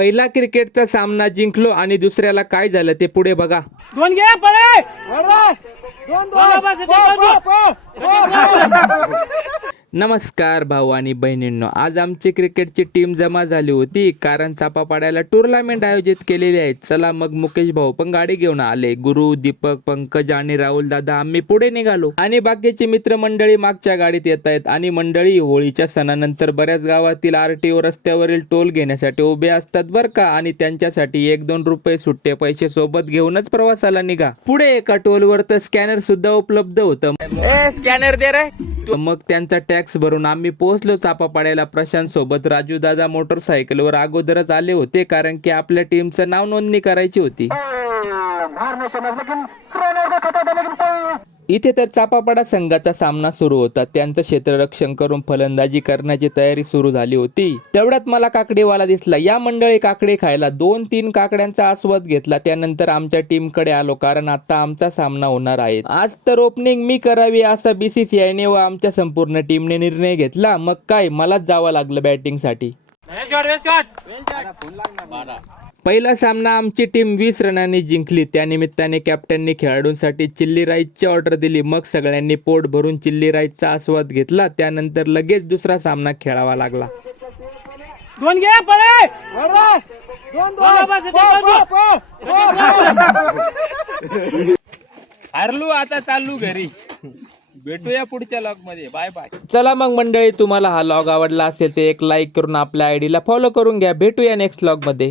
पहिला क्रिकेटचा सामना जिंकलो आणि दुसऱ्याला काय झालं ते पुढे बघा. दोन घे पळे नमस्कार भाऊ आणि बहिणींनो, आज आमची क्रिकेटची टीम जमा झाली होती कारण चापापाड्याला टुर्नामेंट आयोजित केलेली आहे. चला मग मुकेश भाऊ पण गाडी घेऊन आले. गुरु, दीपक, पंकज आणि राहुल दादा आम्ही पुढे निघालो आणि बाकीची मित्रमंडळी मागच्या गाडीत येत आहेत. आणि मंडळी, होळीच्या सणानंतर बऱ्याच गावातील आरटीओ रस्त्यावरील टोल घेण्यासाठी उभे असतात बर का, आणि त्यांच्यासाठी 1-2 रुपये सुट्टे पैसे सोबत घेऊनच प्रवासाला निघा. पुढे एका टोलवर तर स्कॅनर सुद्धा उपलब्ध होतं. स्कॅनर दे रे. मग त्यांचा टॅक्स भरून आम्ही पोहोचलो चापापाड्याला. प्रशांत सोबत राजू दादा मोटरसायकलवर अगोदरच आले होते कारण की आपल्या टीमचं नाव नोंदणी करायची होती. इथे तर चापापाडा संघाचा सामना सुरू होता. त्यांचं क्षेत्ररक्षण करून फलंदाजी करण्याची तयारी सुरू झाली होती. तेवढ्यात मला काकडीवाला दिसला. या मंडळी काकडे खायला 2-3 काकड्यांचा आस्वाद घेतला. त्यानंतर आमच्या टीमकडे आलो कारण आता आमचा सामना होणार आहे. आज तर ओपनिंग मी करावी असा BCCIने व आमच्या संपूर्ण टीमने निर्णय घेतला. मग काय, मलाच जावं लागलं बॅटिंगसाठी. पहिला सामना आमची टीम 20 रनांनी जिंकली. त्यानिमित्ताने कॅप्टननी खेळाडूंसाठी चिल्ली राईसची ऑर्डर दिली. मग सगळ्यांनी पोट भरून चिल्ली राईसचा आस्वाद घेतला. त्यानंतर लगेच दुसरा सामना खेळावा लागला. दोन घे पळे हरलू, आता चालू घरी. भेटूया पुढच्या लॉग मध्ये. Bye bye. चला मग मंडळी, तुम्हाला हा लॉग आवडला असेल तर एक लाईक करून आपल्या आयडीला फॉलो करून घ्या. भेटूया नेक्स्ट लॉग मध्ये.